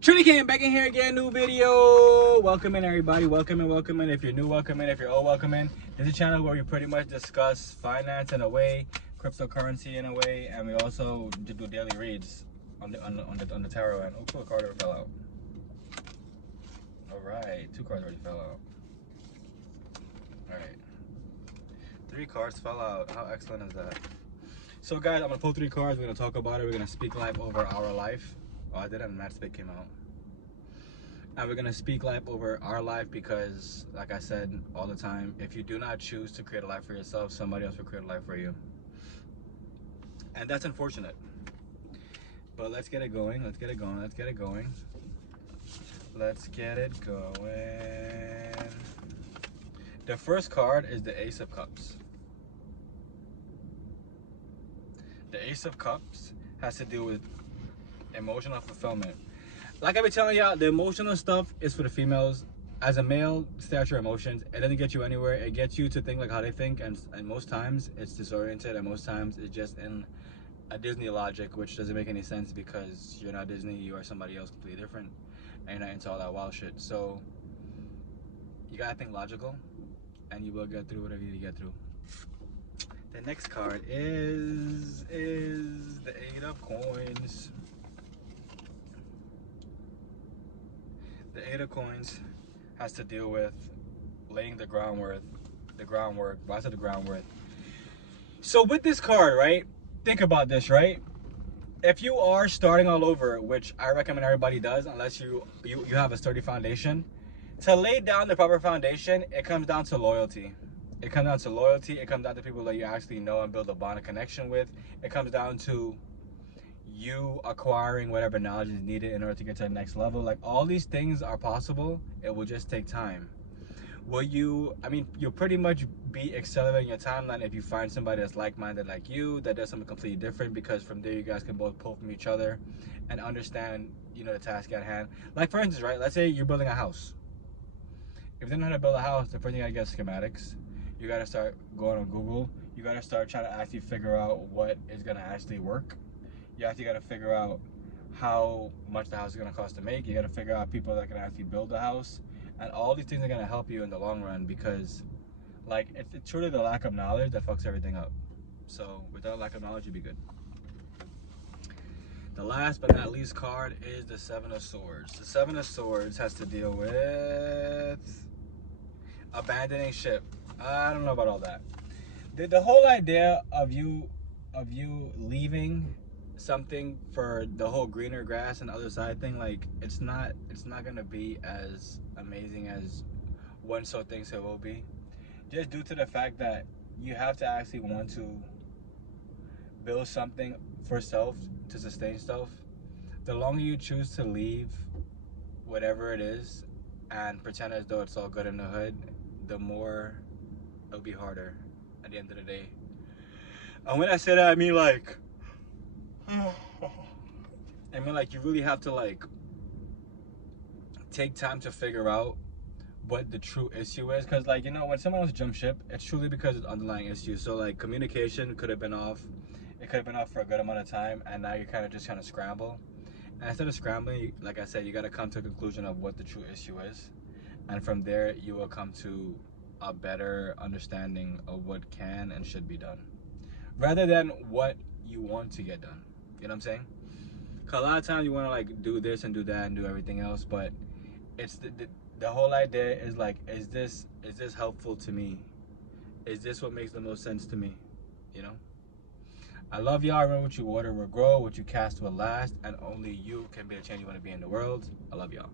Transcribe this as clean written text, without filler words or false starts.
Trinity came back in here again, new video. Welcome in, everybody. Welcome in, welcome in. If you're new, welcome in. If you're old, welcome in. This is a channel where we pretty much discuss finance in a way, cryptocurrency in a way, and we also do daily reads on the tarot. And oh, cool, a card already fell out. All right, 2 cards already fell out. All right, 3 cards fell out. How excellent is that? So, guys, I'm gonna pull 3 cards. We're gonna talk about it. We're gonna speak life over our life. Oh, I did, and Matt Spit came out. And we're gonna speak life over our life because, like I said all the time, if you do not choose to create a life for yourself, somebody else will create a life for you. And that's unfortunate. But let's get it going. Let's get it going. Let's get it going. Let's get it going. The first card is the Ace of Cups. The Ace of Cups has to do with emotional fulfillment. Like I've been telling y'all, the emotional stuff is for the females. As a male, stay out your emotions. It doesn't get you anywhere. It gets you to think like how they think, and most times it's disoriented, and most times it's just in a Disney logic, which doesn't make any sense because you're not Disney, you are somebody else completely different, and you're not into all that wild shit. So you gotta think logical, and you will get through whatever you need to get through. The next card is the 8 of Coins. The 8 of Coins has to deal with laying the groundwork. Why is it the groundwork? So with this card, right? Think about this, right? If you are starting all over, which I recommend everybody does, unless you have a sturdy foundation, to lay down the proper foundation, it comes down to loyalty. It comes down to loyalty. It comes down to people that you actually know and build a bond of connection with. It comes down to you acquiring whatever knowledge is needed in order to get to the next level. Like, all these things are possible. It will just take time. You'll pretty much be accelerating your timeline if you find somebody that's like-minded like you, that does something completely different, because from there you guys can both pull from each other and understand, the task at hand. Like, for instance, right, let's say you're building a house. If you don't know how to build a house, the first thing you gotta get schematics. You gotta start going on Google. You gotta start trying to actually figure out what is gonna actually work. You actually gotta figure out how much the house is gonna cost to make. You gotta figure out people that can actually build the house. And all these things are gonna help you in the long run, because like it's truly the lack of knowledge that fucks everything up. So without lack of knowledge, you'd be good. The last but not least card is the 7 of Swords. The 7 of Swords has to deal with abandoning ship. I don't know about all that. The whole idea of you leaving something for the whole greener grass and the other side thing, like, it's not gonna be as amazing as one so thinks it will be, just due to the fact that you have to actually want to build something for self to sustain self. The longer you choose to leave whatever it is and pretend as though it's all good in the hood, the more it'll be harder at the end of the day. And when I say that, I mean like you really have to like take time to figure out what the true issue is, because like, when someone else jump ship, it's truly because of underlying issues. So like, communication could have been off. It could have been off for a good amount of time, and now you're kind of scramble. And instead of scrambling, like I said, you got to come to a conclusion of what the true issue is, and from there you will come to a better understanding of what can and should be done, rather than what you want to get done. You know what I'm saying? Because a lot of times you want to like do this and do that and do everything else, but it's the whole idea is like, is this helpful to me? Is this what makes the most sense to me? I love y'all. Remember, what you water will grow, what you cast will last, and only you can be the change you want to be in the world. I love y'all.